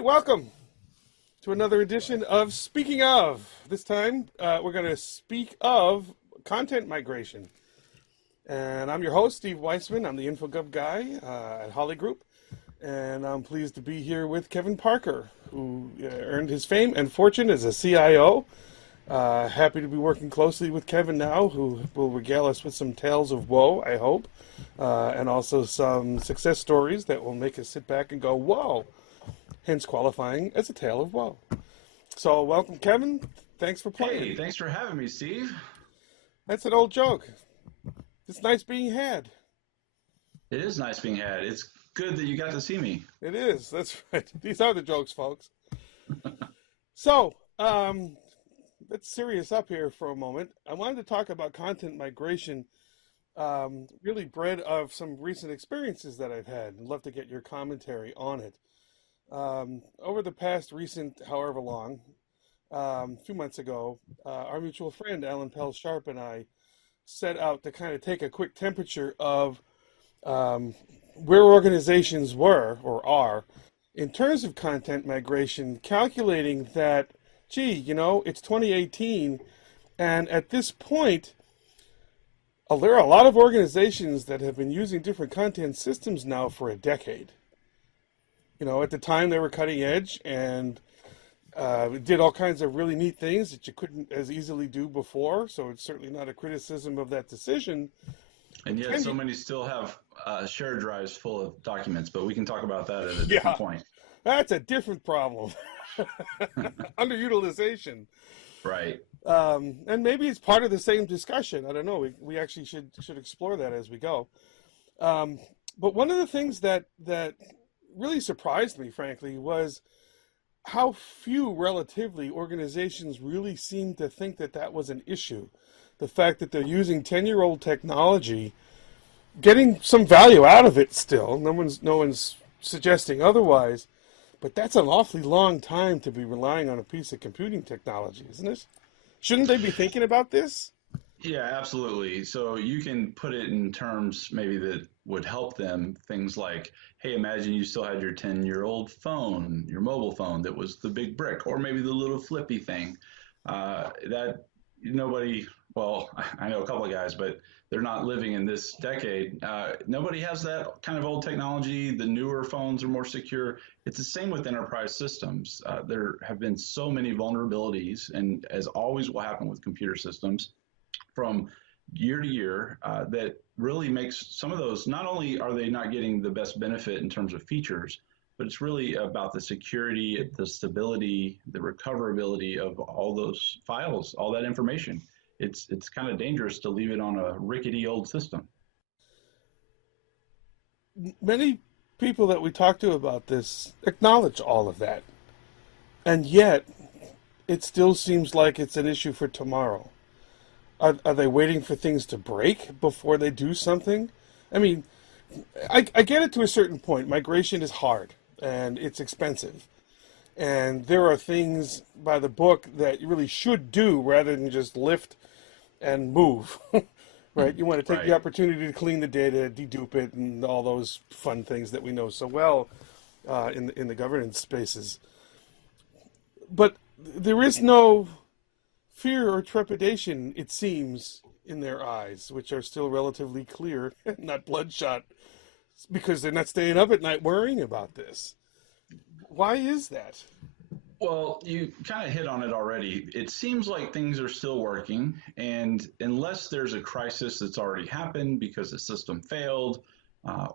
right, welcome to another edition of Speaking of. This time, we're going to speak of content migration. And I'm your host, Steve Weissman. I'm the InfoGov guy at Holly Group. And I'm pleased to be here with Kevin Parker, who earned his fame and fortune as a CIO. Happy to be working closely with Kevin now, who will regale us with some tales of woe, I hope, and also some success stories that will make us sit back and go, whoa, hence qualifying as a tale of woe. So welcome, Kevin. Thanks for playing. Hey, thanks for having me, Steve. That's an old joke. It's nice being had. It is nice being had. It's good that you got to see me. It is. That's right. These are the jokes, folks. So, let's serious up here for a moment. I wanted to talk about content migration, really bred of some recent experiences that I've had. I'd love to get your commentary on it. Over the past recent, however long, a few months ago, our mutual friend, Alan Pell Sharp, and I set out to kind of take a quick temperature of where organizations were or are in terms of content migration, calculating that, gee, it's 2018, and at this point, there are a lot of organizations that have been using different content systems now for a decade. At the time they were cutting edge and did all kinds of really neat things that you couldn't as easily do before. So it's certainly not a criticism of that decision. And yet so many still have shared drives full of documents, but we can talk about that at a Yeah, different point. that's a different problem. Underutilization. Right. And maybe it's part of the same discussion. I don't know. We actually should explore that as we go. But one of the things that really surprised me, frankly, was how few relatively organizations really seem to think that that was an issue. The fact that they're using 10-year-old technology, getting some value out of it still. No one's suggesting otherwise, but that's an awfully long time to be relying on a piece of computing technology, isn't it? Shouldn't they be thinking about this? Yeah, absolutely. So you can put it in terms maybe that would help them. Things like, hey, imagine you still had your 10-year-old phone, your mobile phone that was the big brick, or maybe the little flippy thing. That nobody, well, I know a couple of guys, but they're not living in this decade. Nobody has that kind of old technology. The newer phones are more secure. It's the same with enterprise systems. There have been so many vulnerabilities, and as always will happen with computer systems, from year to year that really makes some of those, not only are they not getting the best benefit in terms of features, but it's really about the security, the stability, the recoverability of all those files, all that information. It's kind of dangerous to leave it on a rickety old system. Many people that we talk to about this acknowledge all of that. And yet, it still seems like it's an issue for tomorrow. Are they waiting for things to break before they do something? I mean, I get it to a certain point. Migration is hard and it's expensive. And there are things by the book that you really should do rather than just lift and move. Right? You want to take the Right. opportunity to clean the data, dedupe it, and all those fun things that we know so well in the governance spaces. But there is no fear or trepidation, it seems, in their eyes, which are still relatively clear, not bloodshot, because they're not staying up at night worrying about this. Why is that? Well, you kind of hit on it already. It seems like things are still working, and unless there's a crisis that's already happened because the system failed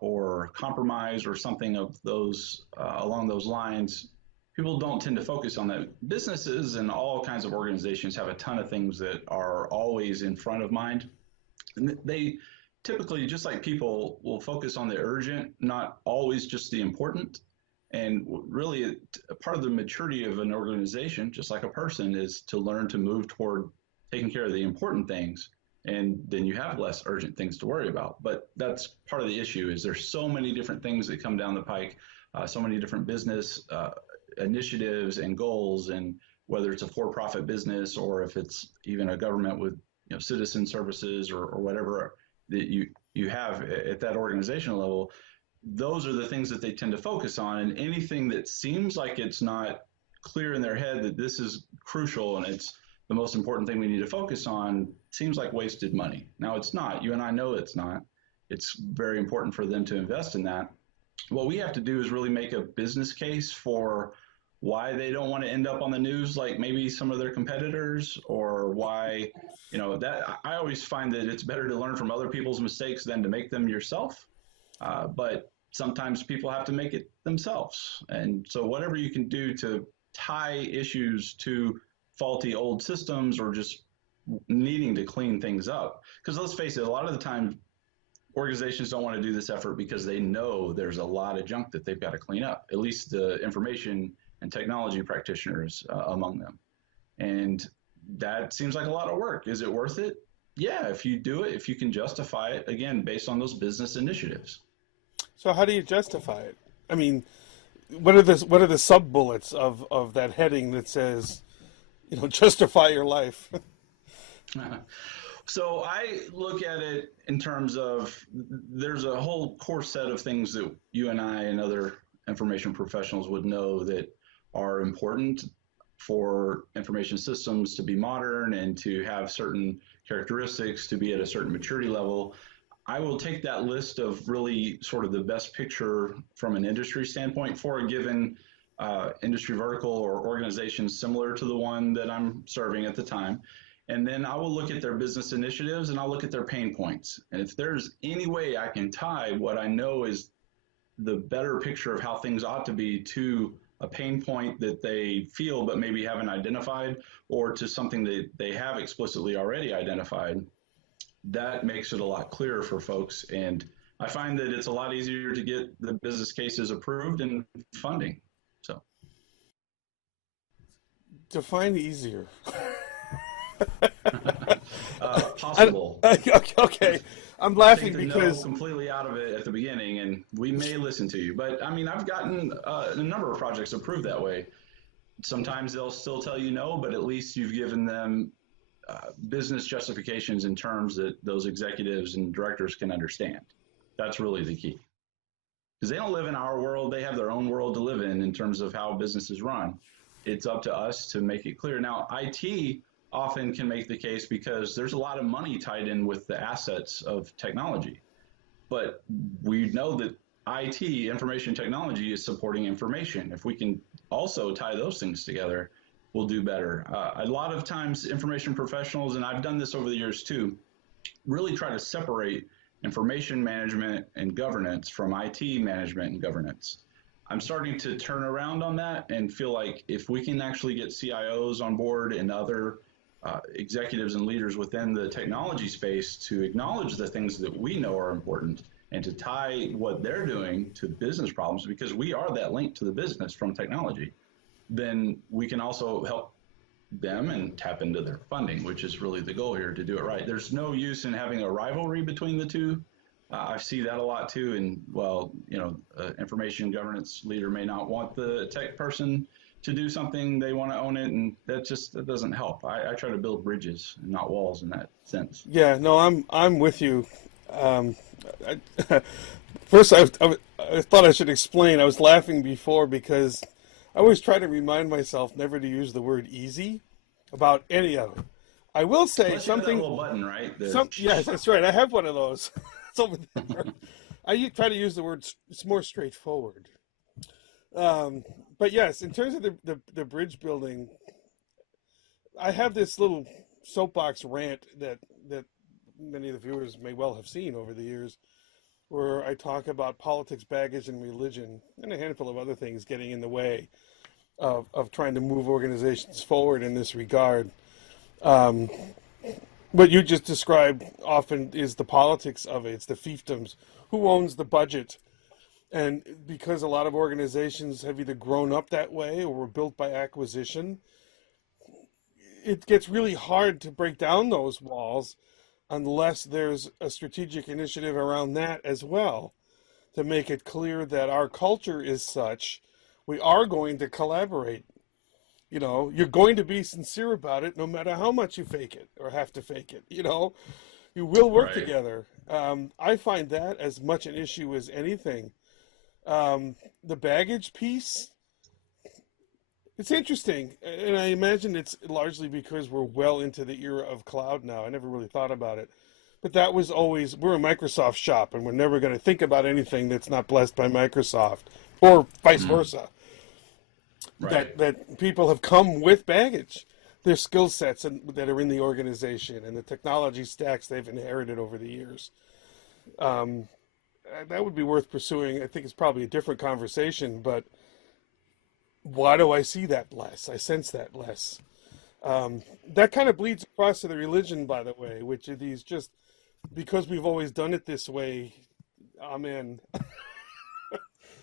or compromised or something of those along those lines, people don't tend to focus on that. Businesses and all kinds of organizations have a ton of things that are always in front of mind. And they typically, just like people, will focus on the urgent, not always just the important. And really, part of the maturity of an organization, just like a person, is to learn to move toward taking care of the important things. And then you have less urgent things to worry about. But that's part of the issue is there's so many different things that come down the pike, so many different business initiatives and goals, and whether it's a for-profit business or if it's even a government with citizen services or whatever that you have at that organizational level, those are the things that they tend to focus on. And anything that seems like it's not clear in their head that this is crucial and it's the most important thing we need to focus on seems like wasted money. Now, it's not. You and I know it's not. It's very important for them to invest in that. What we have to do is really make a business case for why they don't want to end up on the news like maybe some of their competitors, or why, that I always find that it's better to learn from other people's mistakes than to make them yourself. But sometimes people have to make it themselves. And so whatever you can do to tie issues to faulty old systems or just needing to clean things up. Because let's face it, a lot of the time organizations don't want to do this effort because they know there's a lot of junk that they've got to clean up, at least the information and technology practitioners among them. And that seems like a lot of work. Is it worth it? Yeah, if you do it, if you can justify it, again, based on those business initiatives. So how do you justify it? I mean, what are the sub bullets of that heading that says, justify your life? So I look at it in terms of there's a whole core set of things that you and I and other information professionals would know that are important for information systems to be modern and to have certain characteristics, to be at a certain maturity level. I will take that list of really sort of the best picture from an industry standpoint for a given industry vertical or organization similar to the one that I'm serving at the time. And then I will look at their business initiatives and I'll look at their pain points. And if there's any way I can tie what I know is the better picture of how things ought to be to a pain point that they feel but maybe haven't identified, or to something that they have explicitly already identified, that makes it a lot clearer for folks. And I find that it's a lot easier to get the business cases approved and funding. So define easier. Possible. Okay, I'm laughing because completely out of it at the beginning, and we may listen to you. But I mean, I've gotten a number of projects approved that way. Sometimes they'll still tell you no, but at least you've given them business justifications in terms that those executives and directors can understand. That's really the key. Because they don't live in our world. They have their own world to live in terms of how businesses run. It's up to us to make it clear. Now, IT often can make the case because there's a lot of money tied in with the assets of technology. But we know that IT, information technology, is supporting information. If we can also tie those things together, we'll do better. A lot of times information professionals, and I've done this over the years too, really try to separate information management and governance from IT management and governance. I'm starting to turn around on that and feel like if we can actually get CIOs on board and other executives and leaders within the technology space to acknowledge the things that we know are important and to tie what they're doing to business problems, because we are that link to the business from technology, then we can also help them and tap into their funding, which is really the goal here, to do it right. There's no use in having a rivalry between the two. I see that a lot too. And information governance leader may not want the tech person to do something, they want to own it, and that doesn't help. I try to build bridges and not walls in that sense. Yeah, no, I'm with you. First, I thought I should explain. I was laughing before because I always try to remind myself never to use the word easy about any of it. I will say Unless something. You have that little button, right? Yes, that's right. I have one of those. It's over there. I try to use the word. It's more straightforward. But yes, in terms of the bridge building, I have this little soapbox rant that many of the viewers may well have seen over the years, where I talk about politics, baggage, and religion, and a handful of other things getting in the way of trying to move organizations forward in this regard. What you just described often is the politics of it. It's the fiefdoms. Who owns the budget? And because a lot of organizations have either grown up that way or were built by acquisition, it gets really hard to break down those walls unless there's a strategic initiative around that as well, to make it clear that our culture is such, we are going to collaborate. You're going to be sincere about it no matter how much you fake it or have to fake it. You will work together. I find that as much an issue as anything. The baggage piece, it's interesting, and I imagine it's largely because we're well into the era of cloud now. I never really thought about it, but that was always, we're a Microsoft shop, and we're never going to think about anything that's not blessed by Microsoft, or vice Mm, versa. right. That people have come with baggage, their skill sets that are in the organization, and the technology stacks they've inherited over the years. Um, that would be worth pursuing. I think it's probably a different conversation, but why do I see that less? I sense that less. That kind of bleeds across to the religion, by the way, which are these just because we've always done it this way. Amen.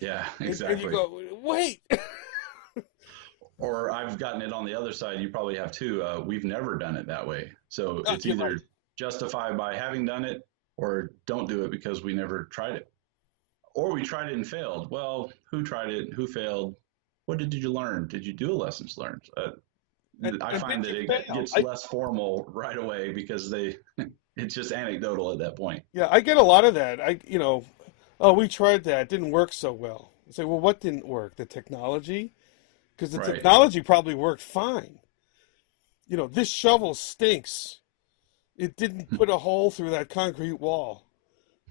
Yeah, And you exactly. go, wait. Or I've gotten it on the other side. You probably have too. We've never done it that way. So it's You're right. either justify by having done it or don't do it because we never tried it. Or we tried it and failed. Well, who tried it? Who failed? What did you learn? Did you do a lessons learned? I And find did that you it fail? gets less formal right away because it's just anecdotal at that point. Yeah, I get a lot of that. Oh, we tried that. It didn't work so well. I say, well, what didn't work? The technology? Because the Right. technology probably worked fine. This shovel stinks. It didn't put a hole through that concrete wall.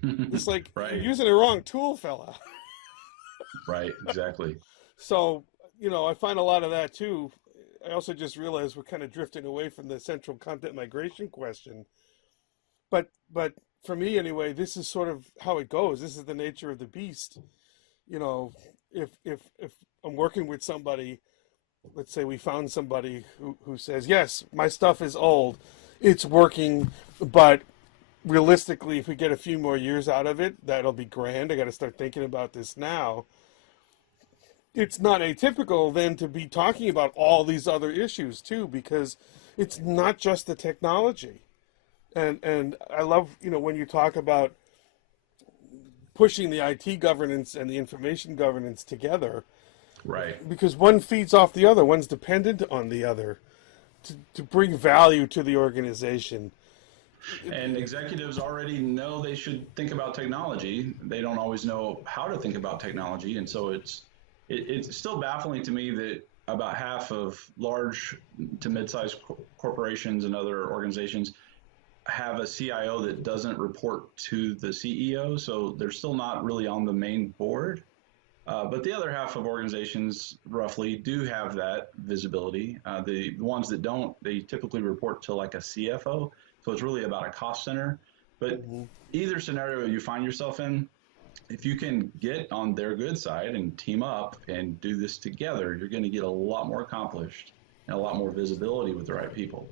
It's like you're Right. using the wrong tool, fella. Right. Exactly. So, I find a lot of that too. I also just realized we're kind of drifting away from the central content migration question. But for me anyway, this is sort of how it goes. This is the nature of the beast. You know, if I'm working with somebody, let's say we found somebody who says, yes, my stuff is old, it's working, but realistically, if we get a few more years out of it, that'll be grand. I got to start thinking about this now. It's not atypical then to be talking about all these other issues too, because it's not just the technology. And I love, when you talk about pushing the IT governance and the information governance together, Right. because one feeds off the other, one's dependent on the other to bring value to the organization. And executives already know they should think about technology. They don't always know how to think about technology, and so it's still baffling to me that about half of large to mid-sized corporations and other organizations have a CIO that doesn't report to the CEO, so they're still not really on the main board. But the other half of organizations roughly do have that visibility. The ones that don't, they typically report to like a CFO. So it's really about a cost center. But Mhm. either scenario you find yourself in, if you can get on their good side and team up and do this together, you're going to get a lot more accomplished and a lot more visibility with the right people.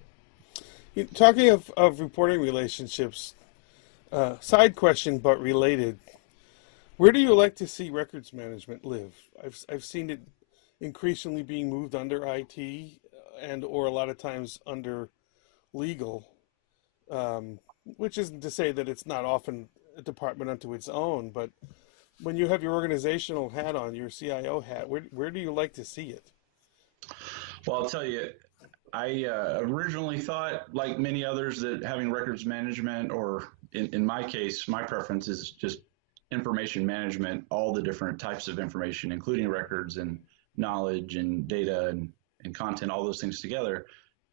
Talking of reporting relationships, side question but related. Where do you like to see records management live? I've seen it increasingly being moved under IT and or a lot of times under legal, which isn't to say that it's not often a department unto its own, but when you have your organizational hat on, your CIO hat, where do you like to see it? Well, I'll tell you, I originally thought, like many others, that having records management, or in my case, my preference is just information management, all the different types of information, including records and knowledge and data and content, all those things together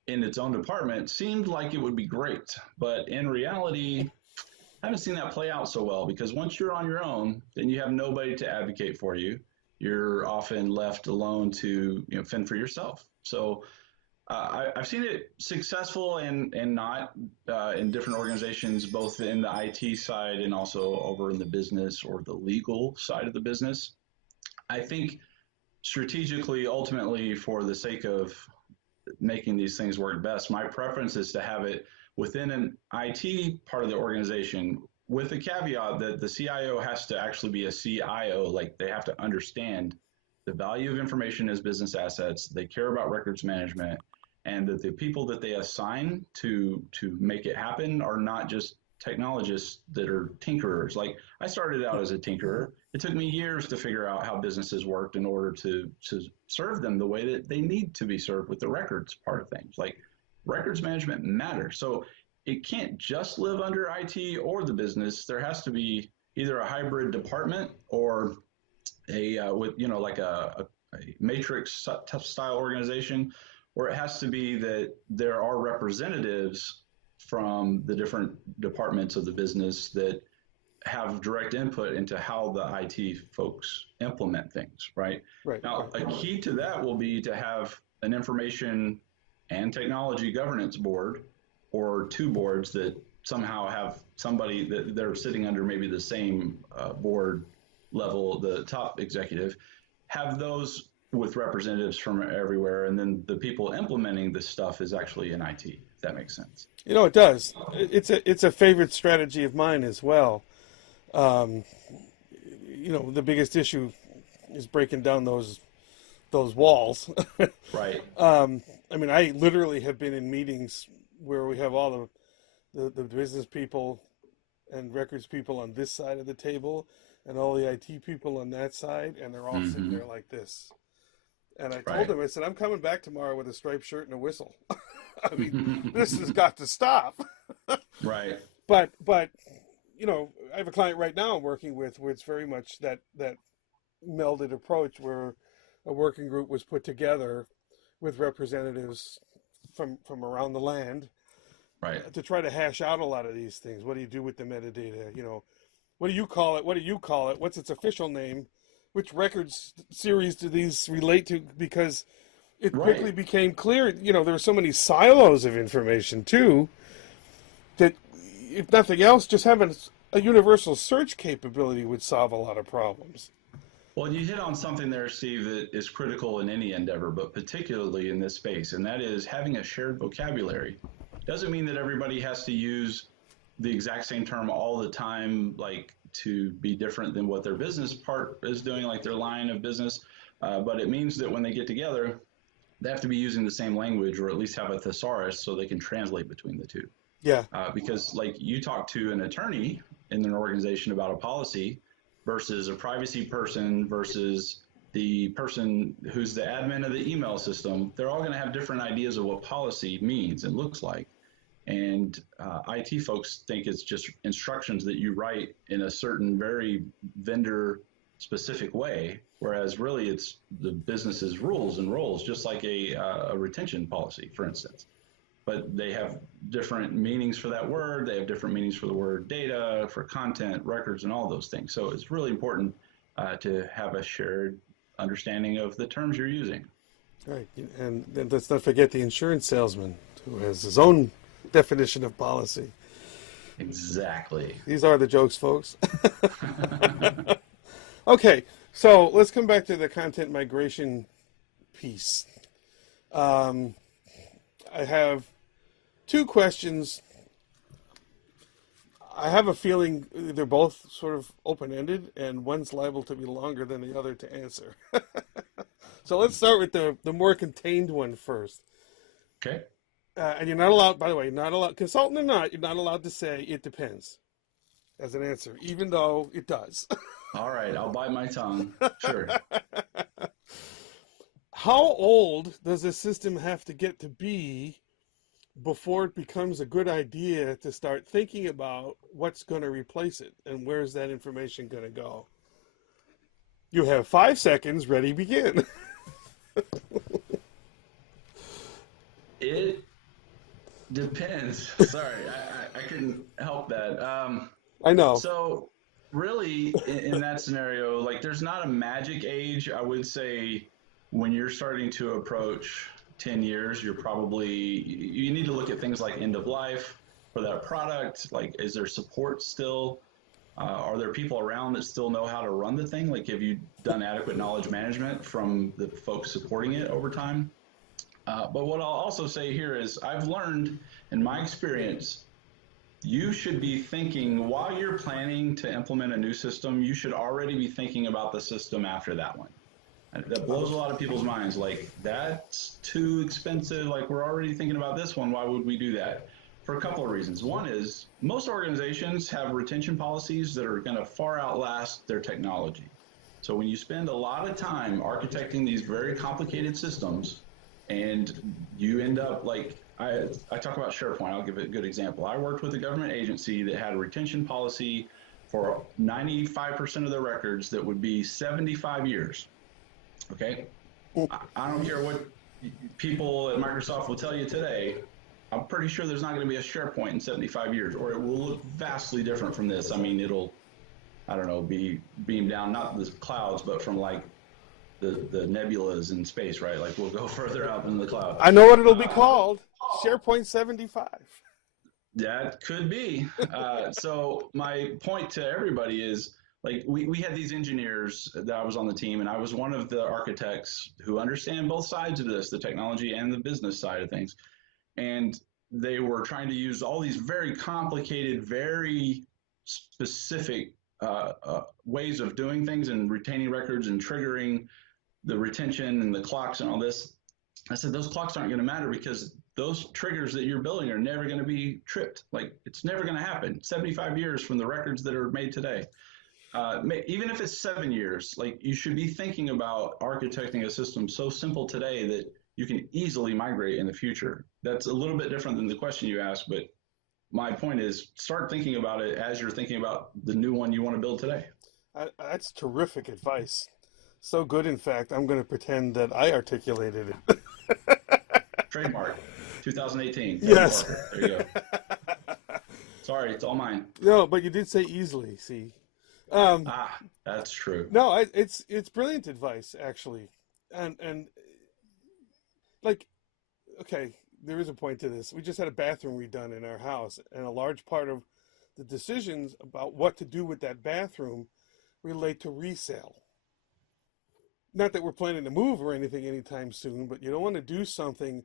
in its own department seemed like it would be great. But in reality, I haven't seen that play out so well because once you're on your own, then you have nobody to advocate for you. You're often left alone to fend for yourself. So I've seen it successful and not in different organizations, both in the IT side and also over in the business or the legal side of the business. I think strategically, ultimately, for the sake of making these things work best, my preference is to have it within an IT part of the organization with the caveat that the CIO has to actually be a CIO, like they have to understand the value of information as business assets. They care about records management, and that the people that they assign to make it happen are not just technologists that are tinkerers. Like I started out as a tinkerer. It took me years to figure out how businesses worked in order to serve them the way that they need to be served with the records part of things. Like records management matters. So it can't just live under IT or the business. There has to be either a hybrid department or with like a matrix style organization, where it has to be that there are representatives from the different departments of the business that have direct input into how the IT folks implement things, right? Right. Now, Right. a key to that will be to have an information and technology governance board, or two boards that somehow have somebody that they're sitting under maybe the same board level, the top executive, have those with representatives from everywhere. And then the people implementing this stuff is actually in IT, if that makes sense. It does. It's a favorite strategy of mine as well. Um, the biggest issue is breaking down those walls. Right. I mean, I literally have been in meetings where we have all the business people and records people on this side of the table and all the IT people on that side, and they're all sitting Mm-hmm. there like this. And I told Right. them, I said, I'm coming back tomorrow with a striped shirt and a whistle. I mean, this has got to stop. Right. But I have a client right now I'm working with where it's very much that melded approach where a working group was put together with representatives from around the land Right. to try to hash out a lot of these things. What do you do with the metadata? What do you call it? What do you call it? What's its official name? Which records series do these relate to? Because it quickly Right. became clear, there were so many silos of information too that, if nothing else, just having a universal search capability would solve a lot of problems. Well, you hit on something there, Steve, that is critical in any endeavor, but particularly in this space, and that is having a shared vocabulary. Doesn't mean that everybody has to use the exact same term all the time, like to be different than what their business part is doing, like their line of business. But it means that when they get together, they have to be using the same language, or at least have a thesaurus so they can translate between the two. Yeah, Because, like, you talk to an attorney in an organization about a policy versus a privacy person versus the person who's the admin of the email system, they're all going to have different ideas of what policy means and looks like. And IT folks think it's just instructions that you write in a certain very vendor specific way, whereas really it's the business's rules and roles, just like a retention policy, for instance. But they have different meanings for that word. They have different meanings for the word data, for content, records, and all those things. So it's really important to have a shared understanding of the terms you're using. right. And then let's not forget the insurance salesman who has his own definition of policy. Exactly. These are the jokes, folks. Okay, so let's come back to the content migration piece. Um, I have two questions. I have a feeling they're both sort of open-ended, and one's liable to be longer than the other to answer. So let's start with the more contained one first. Okay. And you're not allowed, by the way, not allowed, consultant or not, you're not allowed to say it depends as an answer, even though it does. All right. I'll bite my tongue. Sure. How old does a system have to get to be before it becomes a good idea to start thinking about what's going to replace it and where's that information going to go? You have 5 seconds, ready, begin. It depends. Sorry, I couldn't help that. I know. So, really, in that scenario, like, there's not a magic age. I would say when you're starting to approach 10 years, you need to look at things like end of life for that product. Like, is there support still? Are there people around that still know how to run the thing? Like, have you done adequate knowledge management from the folks supporting it over time? But what I'll also say here is I've learned in my experience, you should be thinking while you're planning to implement a new system, you should already be thinking about the system after that one. That blows a lot of people's minds. Like, that's too expensive. Like, we're already thinking about this one. Why would we do that? For a couple of reasons. One is most organizations have retention policies that are going to far outlast their technology. So when you spend a lot of time architecting these very complicated systems and you end up like, I talk about SharePoint. I'll give it a good example. I worked with a government agency that had a retention policy for 95% of the records that would be 75 years. Okay. I don't care what people at Microsoft will tell you today. I'm pretty sure there's not going to be a SharePoint in 75 years, or it will look vastly different from this. I mean, it'll, I don't know, be beamed down, not the clouds, but from like the nebulas in space, right? Like we'll go further out in the cloud. I know what it'll be called. SharePoint 75. That could be. So my point to everybody is, like, we had these engineers that I was on the team, and I was one of the architects who understand both sides of this, the technology and the business side of things. And they were trying to use all these very complicated, very specific ways of doing things and retaining records and triggering the retention and the clocks and all this. I said, those clocks aren't going to matter because those triggers that you're building are never going to be tripped. Like, it's never going to happen. 75 years from the records that are made today. Even if it's 7 years, like, you should be thinking about architecting a system so simple today that you can easily migrate in the future. That's a little bit different than the question you asked, but my point is start thinking about it as you're thinking about the new one you want to build today. That's terrific advice. So good, in fact, I'm going to pretend that I articulated it. Trademark, 2018. Yes. There you go. Sorry, it's all mine. No, but you did say easily, see. That's true. No, it's brilliant advice, actually. And like, okay, there is a point to this. We just had a bathroom redone in our house, and a large part of the decisions about what to do with that bathroom relate to resale. Not that we're planning to move or anything anytime soon, but you don't want to do something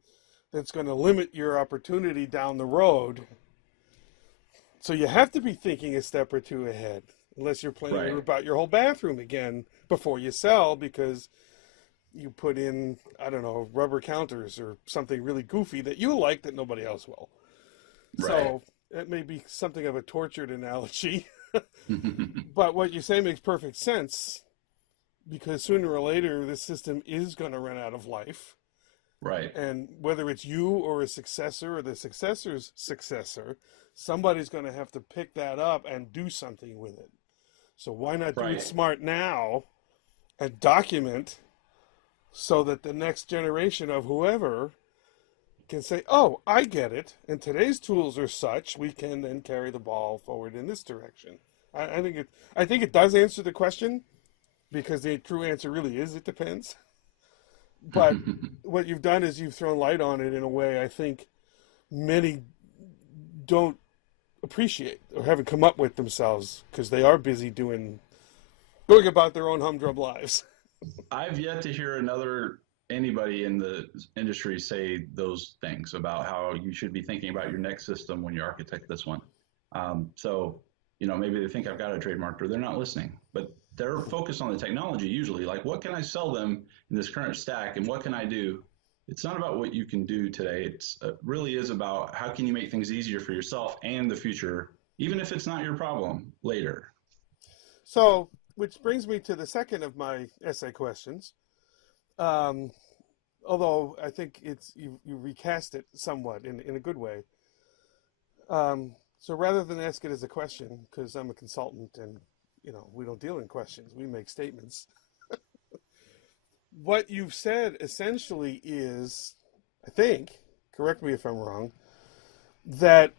that's going to limit your opportunity down the road. So you have to be thinking a step or two ahead, unless you're planning about your whole bathroom again before you sell, because you put in, I don't know, rubber counters or something really goofy that you like that nobody else will. Right. So that may be something of a tortured analogy, but what you say makes perfect sense, because sooner or later this system is going to run out of life. Right. And whether it's you or a successor or the successor's successor, somebody's going to have to pick that up and do something with it. So why not do it smart now and document so that the next generation of whoever can say, oh, I get it, and today's tools are such, we can then carry the ball forward in this direction. I think it does answer the question, because the true answer really is it depends. But what you've done is you've thrown light on it in a way I think many don't appreciate or haven't come up with themselves, because they are busy going about their own humdrum lives. I've yet to hear anybody in the industry say those things about how you should be thinking about your next system when you architect this one. So, maybe they think I've got a trademark, or they're not listening, but they're focused on the technology usually. Like, what can I sell them in this current stack, and what can I do? It's not about what you can do today. It really is about how can you make things easier for yourself and the future, even if it's not your problem later. So, which brings me to the second of my essay questions. Although I think you recast it somewhat in a good way. So rather than ask it as a question, because I'm a consultant and we don't deal in questions, we make statements. What you've said essentially is, I think, correct me if I'm wrong, that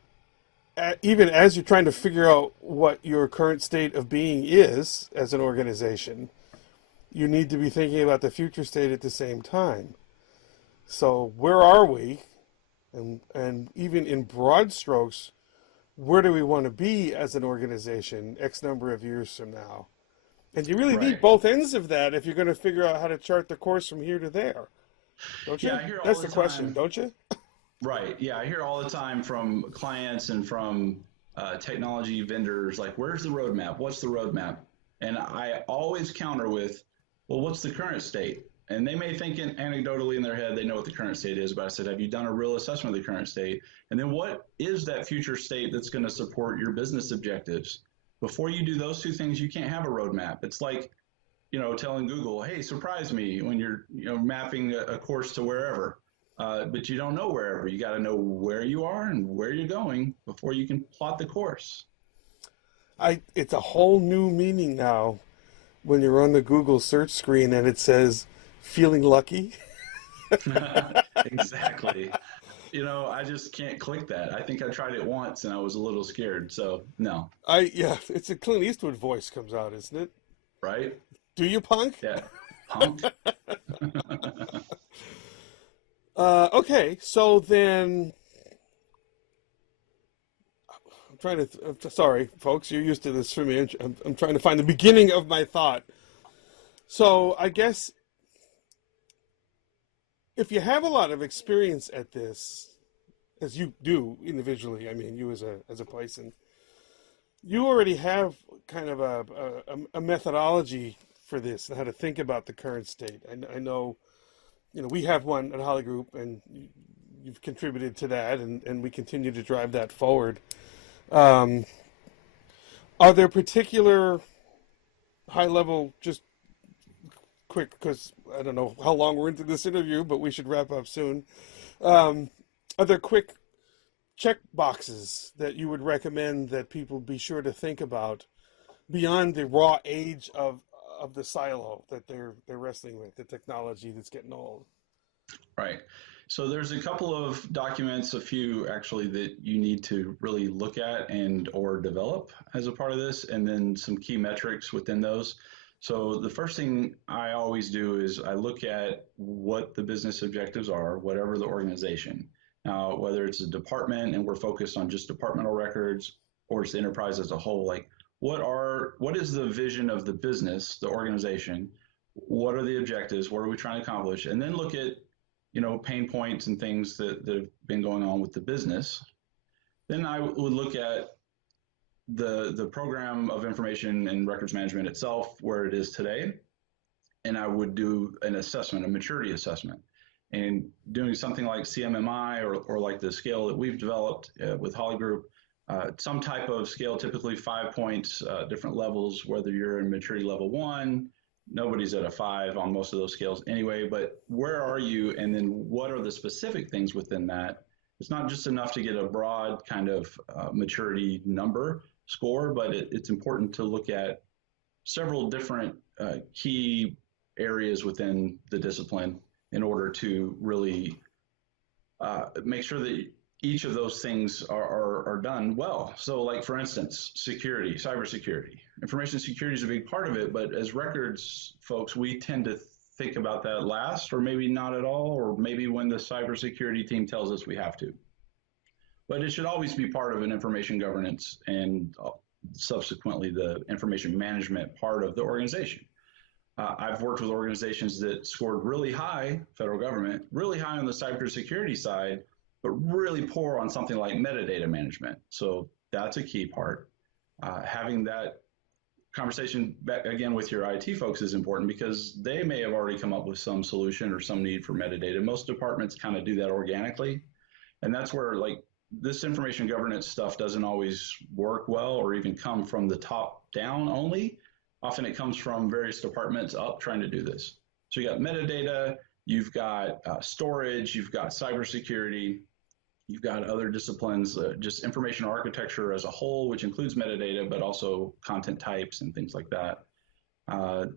even as you're trying to figure out what your current state of being is as an organization, you need to be thinking about the future state at the same time. So where are we? And even in broad strokes, where do we want to be as an organization X number of years from now? And you really need both ends of that if you're going to figure out how to chart the course from here to there. Don't you? Yeah, I hear all That's the the question, time. don't you? Right. Yeah, I hear all the time from clients and from technology vendors, like, where's the roadmap? What's the roadmap? And I always counter with, well, what's the current state? And they may think anecdotally in their head, they know what the current state is, but I said, have you done a real assessment of the current state? And then what is that future state that's going to support your business objectives? Before you do those two things, you can't have a roadmap. It's like, telling Google, hey, surprise me when you're, mapping a course to wherever. But you don't know wherever. You got to know where you are and where you're going before you can plot the course. It's a whole new meaning now when you're on the Google search screen and it says feeling lucky. Exactly. I just can't click that. I think I tried it once and I was a little scared. So, no, Yeah, it's a Clint Eastwood voice comes out, isn't it? right? Do you, punk? Yeah. Punked. Okay, so then I'm trying to. Sorry, folks, you're used to this for me. I'm trying to find the beginning of my thought. So I guess if you have a lot of experience at this, as you do individually, I mean, you as a person, you already have kind of a methodology for this and how to think about the current state. I know, we have one at Holly Group, and you've contributed to that, and we continue to drive that forward. Um, are there particular high level, just quick, because I don't know how long we're into this interview, but we should wrap up soon. Um, are there quick check boxes that you would recommend that people be sure to think about beyond the raw age of the silo that they're wrestling with, the technology that's getting old? Right. So there's a couple of documents, a few actually, that you need to really look at and or develop as a part of this, and then some key metrics within those. So the first thing I always do is I look at what the business objectives are, whatever the organization. Now, whether it's a department and we're focused on just departmental records, or it's the enterprise as a whole, like what is the vision of the business, the organization? What are the objectives? What are we trying to accomplish? And then look at pain points and things that have been going on with the business. Then I would look at the program of information and records management itself, where it is today, and I would do an assessment, a maturity assessment. And doing something like CMMI or like the scale that we've developed with Holly Group, some type of scale, typically 5 points, different levels, whether you're in maturity level 1, nobody's at a 5 on most of those scales anyway, but where are you? And then what are the specific things within that? It's not just enough to get a broad kind of maturity number score, but it's important to look at several different key areas within the discipline in order to really make sure that each of those things are done well. So like, for instance, security, cybersecurity. Information security is a big part of it, but as records folks, we tend to think about that last, or maybe not at all, or maybe when the cybersecurity team tells us we have to. But it should always be part of an information governance and subsequently the information management part of the organization. I've worked with organizations that scored really high, federal government, really high on the cybersecurity side, but really poor on something like metadata management. So that's a key part. Having that conversation back again with your IT folks is important because they may have already come up with some solution or some need for metadata. Most departments kind of do that organically. And that's where like this information governance stuff doesn't always work well or even come from the top down only. Often it comes from various departments up trying to do this. So you got metadata, you've got storage, you've got cybersecurity, you've got other disciplines, just information architecture as a whole, which includes metadata, but also content types and things like that.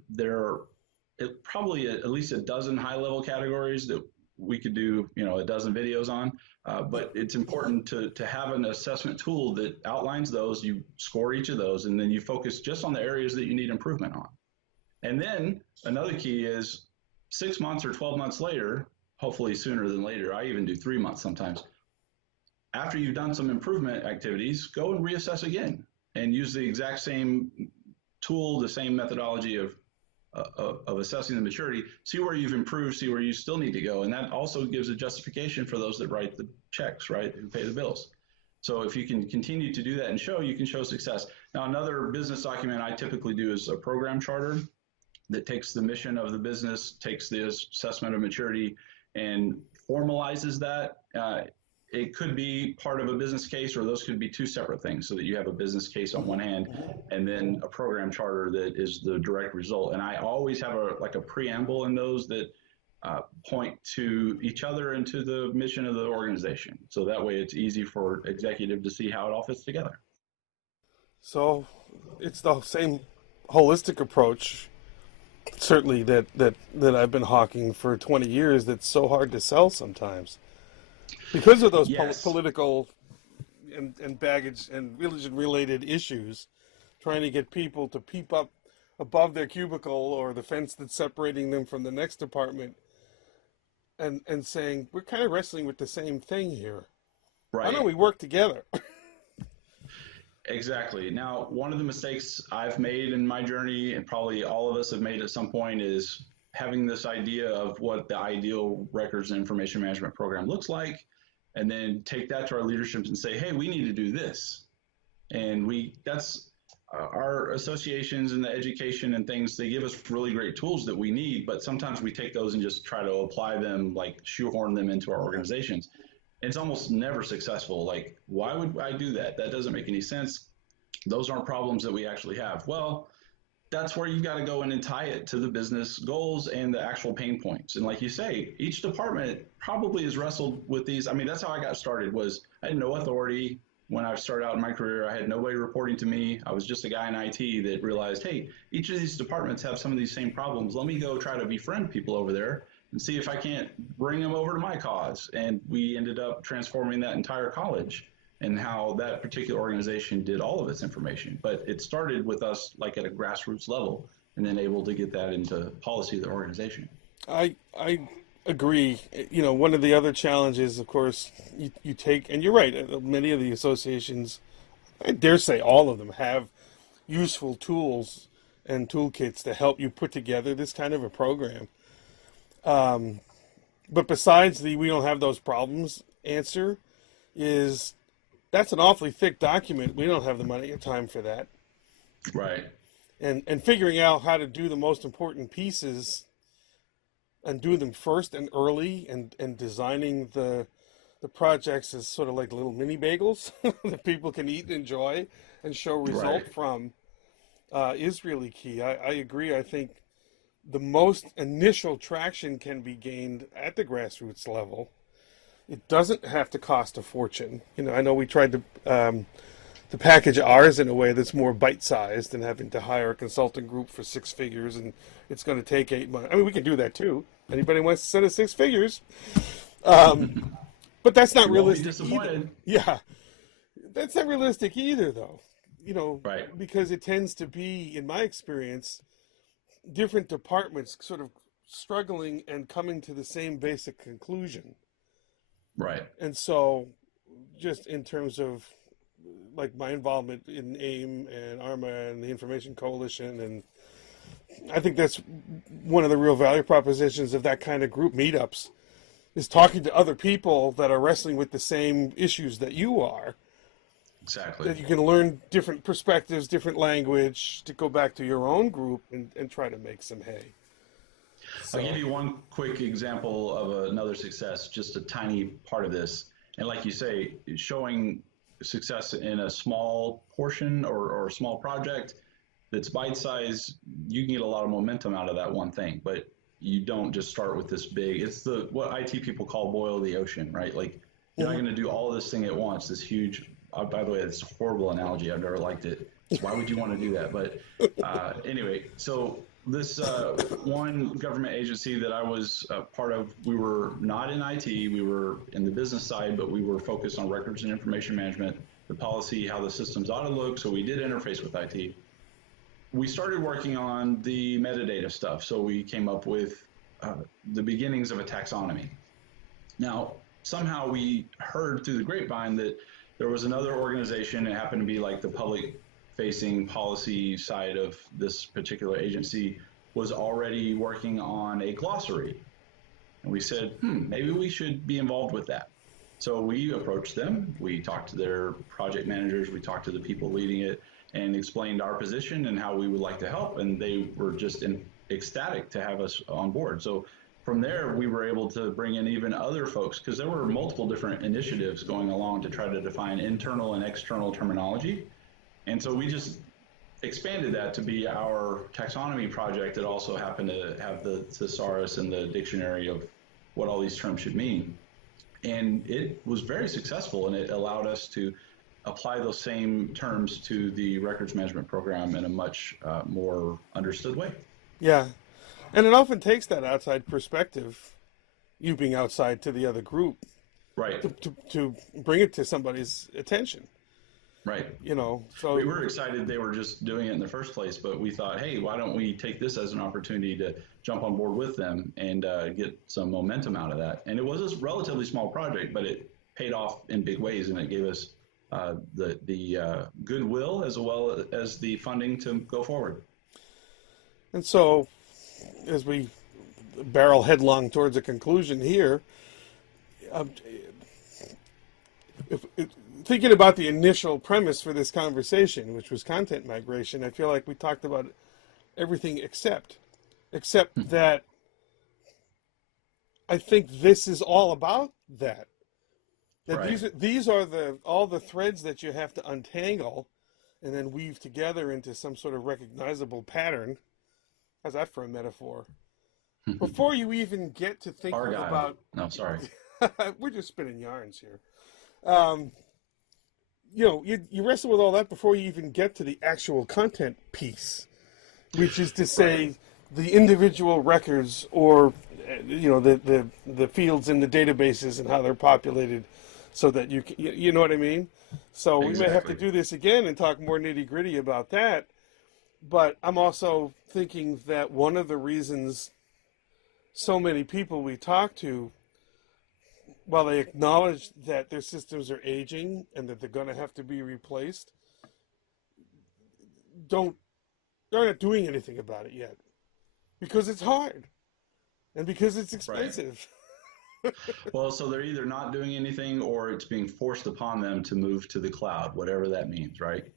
There are probably at least a dozen high-level categories that we could do, a dozen videos on. But it's important to have an assessment tool that outlines those. You score each of those, and then you focus just on the areas that you need improvement on. And then another key is 6 months or 12 months later, hopefully sooner than later. I even do 3 months sometimes. After you've done some improvement activities, go and reassess again and use the exact same tool, the same methodology of assessing the maturity, see where you've improved, see where you still need to go. And that also gives a justification for those that write the checks, right, who pay the bills. So if you can continue to do that and show, you can show success. Now, another business document I typically do is a program charter that takes the mission of the business, takes the assessment of maturity, and formalizes that. It could be part of a business case, or those could be two separate things, so that you have a business case on one hand and then a program charter that is the direct result. And I always have a preamble in those that point to each other and to the mission of the organization. So that way it's easy for executive to see how it all fits together. So it's the same holistic approach, certainly that I've been hawking for 20 years. That's so hard to sell sometimes because of those Yes. political and baggage and religion related issues. Trying to get people to peep up above their cubicle or the fence that's separating them from the next department, and saying we're kind of wrestling with the same thing here. Why don't Right. we work together? Exactly. Now, one of the mistakes I've made in my journey, and probably all of us have made at some point, is having this idea of what the ideal records and information management program looks like, and then take that to our leadership and say, hey, we need to do this. And that's our associations and the education and things, they give us really great tools that we need, but sometimes we take those and just try to apply them, like shoehorn them into our organizations. It's almost never successful. Like, why would I do that? That doesn't make any sense. Those aren't problems that we actually have. Well, that's where you've got to go in and tie it to the business goals and the actual pain points. And like you say, each department probably has wrestled with these. I mean, that's how I got started. Was I had no authority when I started out in my career. I had nobody reporting to me. I was just a guy in IT that realized, hey, each of these departments have some of these same problems. Let me go try to befriend people over there and see if I can't bring them over to my cause. And we ended up transforming that entire college and how that particular organization did all of its information. But it started with us like at a grassroots level and then able to get that into policy of the organization. I agree. You know, one of the other challenges, of course, you take, and you're right. Many of the associations, I dare say all of them, have useful tools and toolkits to help you put together this kind of a program. Um, but besides the "we don't have those problems" answer, is that's an awfully thick document. We don't have the money or time for that. Right. And figuring out how to do the most important pieces and do them first and early, and designing the projects as sort of like little mini bagels that people can eat and enjoy and show Right. result from, is really key. I agree. I think the most initial traction can be gained at the grassroots level. It doesn't have to cost a fortune. You know, I know we tried to package ours in a way that's more bite-sized than having to hire a consulting group for six figures, and it's going to take 8 months. I mean, we can do that too. Anybody wants to send us six figures, but that's not You won't be realistic either. disappointed. Yeah, that's not realistic either, though. You know, Right. because it tends to be, in my experience, different departments sort of struggling and coming to the same basic conclusion. Right. And so, just in terms of like my involvement in AIM and ARMA and the Information Coalition, and I think that's one of the real value propositions of that kind of group meetups, is talking to other people that are wrestling with the same issues that you are, Exactly. that you can learn different perspectives, different language to go back to your own group and try to make some hay. I'll give So, you one quick example of another success, just a tiny part of this. And like you say, showing success in a small portion or a small project that's bite sized, you can get a lot of momentum out of that one thing. But you don't just start with this big, it's the what IT people call boil the ocean, right? Like you're not mhm. going to do all this thing at once, this huge, by the way, it's a horrible analogy. I've never liked it. Why would you want to do that? But anyway, so this one government agency that I was part of, we were not in IT, we were in the business side, but we were focused on records and information management, the policy, how the systems ought to look. So we did interface with IT. We started working on the metadata stuff. So we came up with the beginnings of a taxonomy. Now, somehow we heard through the grapevine that there was another organization, it happened to be like the public facing policy side of this particular agency, was already working on a glossary. And we said, maybe we should be involved with that. So we approached them, we talked to their project managers, we talked to the people leading it, and explained our position and how we would like to help. And they were just ecstatic to have us on board. So from there, we were able to bring in even other folks because there were multiple different initiatives going along to try to define internal and external terminology. And so we just expanded that to be our taxonomy project that also happened to have the thesaurus and the dictionary of what all these terms should mean. And it was very successful, and it allowed us to apply those same terms to the records management program in a much more understood way. Yeah. And it often takes that outside perspective, you being outside to the other group, Right. to bring it to somebody's attention. Right. So We were excited they were just doing it in the first place, but we thought, hey, why don't we take this as an opportunity to jump on board with them and get some momentum out of that? And it was a relatively small project, but it paid off in big ways, and it gave us the goodwill as well as the funding to go forward. And so, as we barrel headlong towards a conclusion here, um, thinking about the initial premise for this conversation, which was content migration, I feel like we talked about everything except that I think this is all about that. That Right. these are all the threads that you have to untangle and then weave together into some sort of recognizable pattern. How's that for a metaphor? Before you even get to thinking Argyle. about, No, sorry. we're just spinning yarns here. Um, you wrestle with all that before you even get to the actual content piece, which is to say Right. the individual records or the fields in the databases and how they're populated, so that you know what I mean. So we may have to Exactly. do this again and talk more nitty gritty about that. But I'm also thinking that one of the reasons so many people we talk to, while they acknowledge that their systems are aging and that they're going to have to be replaced, don't they're not doing anything about it yet because it's hard and because it's Right. expensive. Well, so they're either not doing anything or it's being forced upon them to move to the cloud, whatever that means, right? Right,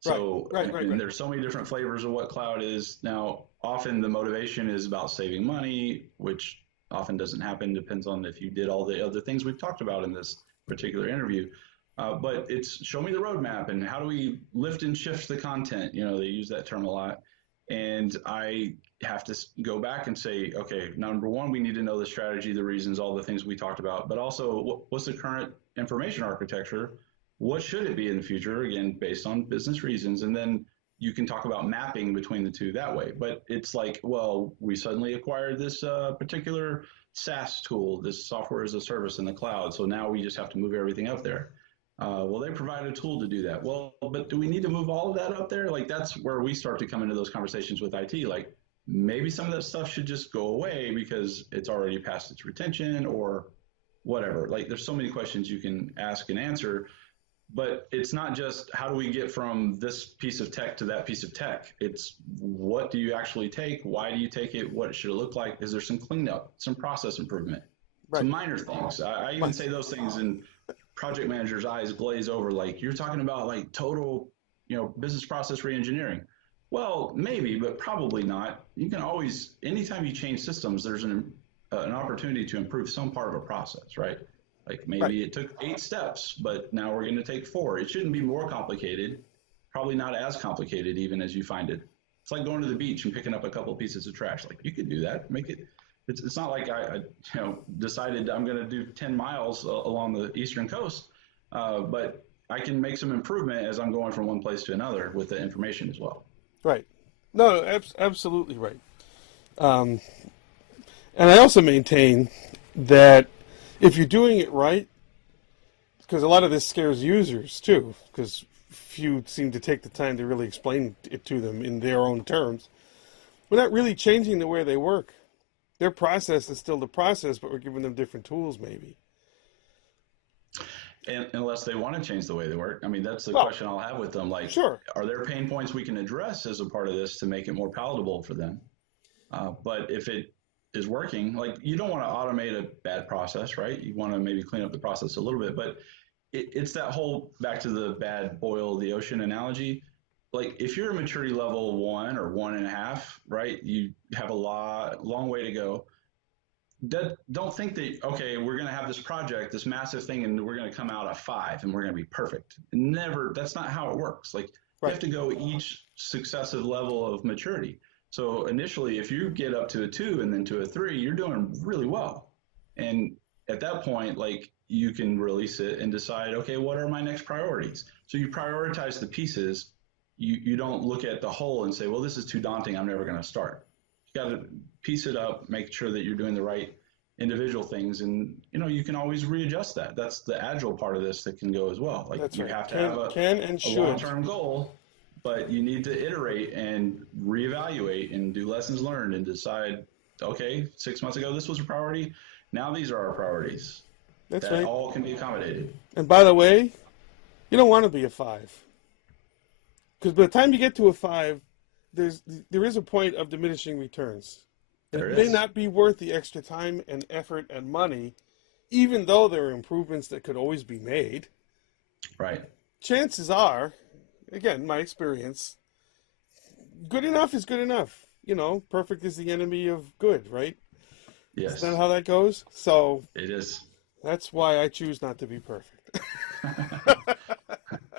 So, right, right, and right, there's so many different flavors of what cloud is. Now, often the motivation is about saving money, which often doesn't happen. Depends on if you did all the other things we've talked about in this particular interview. But it's show me the roadmap and how do we lift and shift the content? They use that term a lot. And I have to go back and say, okay, number one, we need to know the strategy, the reasons, all the things we talked about, but also what's the current information architecture? What should it be in the future? Again, based on business reasons. And then you can talk about mapping between the two that way. But it's like, well, we suddenly acquired this particular SaaS tool, this software as a service in the cloud. So now we just have to move everything up there. Well, they provide a tool to do that. Well, but do we need to move all of that up there? Like that's where we start to come into those conversations with IT. Like maybe some of that stuff should just go away because it's already past its retention or whatever. Like there's so many questions you can ask and answer, but it's not just how do we get from this piece of tech to that piece of tech. It's what do you actually take? Why do you take it? What should it look like? Is there some cleanup, some process improvement, right. some minor things? I even say those things and project managers' eyes glaze over. Like you're talking about like total, business process reengineering. Well, maybe, but probably not. You can always, anytime you change systems, there's an opportunity to improve some part of a process, right? Like Right. maybe it took 8 steps, but now we're going to take 4. It shouldn't be more complicated, probably not as complicated even as you find it. It's like going to the beach and picking up a couple of pieces of trash. Like you could do that, make it. It's not like I decided I'm going to do 10 miles along the eastern coast, but I can make some improvement as I'm going from one place to another with the information as well. Right. No, absolutely right. Um, and I also maintain that if you're doing it right, because a lot of this scares users too, because few seem to take the time to really explain it to them in their own terms. We're not really changing the way they work. Their process is still the process, but we're giving them different tools, maybe. And unless they want to change the way they work. I mean, that's the Well, question I'll have with them. Like, sure. are there pain points we can address as a part of this to make it more palatable for them? But if it is working, like you don't want to automate a bad process, right? You want to maybe clean up the process a little bit, but it's that whole back to the bad boil the ocean analogy. Like if you're a maturity level 1 or 1.5, right? You have a long way to go. Don't think that okay, we're going to have this project, this massive thing, and we're going to come out a 5 and we're going to be perfect. Never. That's not how it works. Like you Right. have to go each successive level of maturity. So initially, if you get up to a 2 and then to a 3, you're doing really well. And at that point, like you can release it and decide, okay, what are my next priorities? So you prioritize the pieces. You don't look at the whole and say, well, this is too daunting, I'm never going to start. You got to piece it up, make sure that you're doing the right individual things, and you can always readjust that. That's the agile part of this that can go as well. Like, That's you right. have to have a long-term goal, but you need to iterate and reevaluate and do lessons learned and decide, okay, 6 months ago this was a priority, now these are our priorities. That's that right. all can be accommodated. And by the way, you don't want to be a 5, because by the time you get to a 5, there is a point of diminishing returns. It may not be worth the extra time and effort and money, even though there are improvements that could always be made. Right. Chances are, again, my experience, good enough is good enough. Perfect is the enemy of good, right? Yes. Isn't that how that goes? So it is. That's why I choose not to be perfect.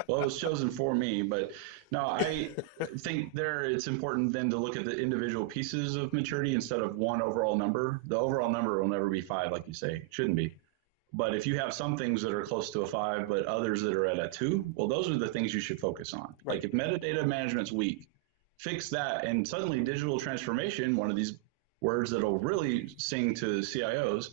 Well, it was chosen for me, but no, I think it's important then to look at the individual pieces of maturity instead of one overall number. The overall number will never be 5, like you say. It shouldn't be. But if you have some things that are close to a 5, but others that are at a 2, well, those are the things you should focus on. Right. Like if metadata management's weak, fix that. And suddenly digital transformation, one of these words that'll really sing to CIOs,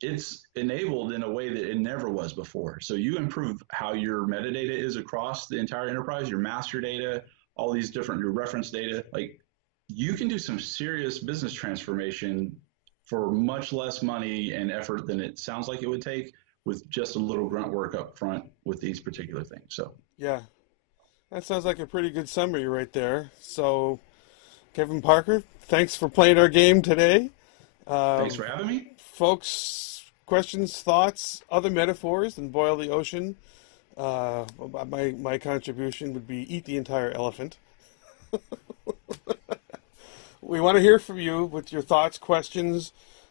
it's enabled in a way that it never was before. So you improve how your metadata is across the entire enterprise, your master data, all these different, your reference data. Like, you can do some serious business transformation for much less money and effort than it sounds like it would take with just a little grunt work up front with these particular things. So yeah, that sounds like a pretty good summary right there. So Kevin Parker, thanks for playing our game today. Thanks for having me. Folks, questions, thoughts, other metaphors than boil the ocean. My contribution would be eat the entire elephant. We want to hear from you with your thoughts, questions,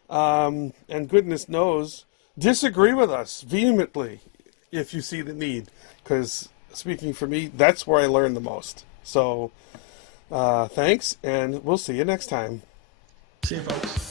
and goodness knows, disagree with us vehemently if you see the need. Because speaking for me, that's where I learn the most. So thanks, and we'll see you next time. See you, folks.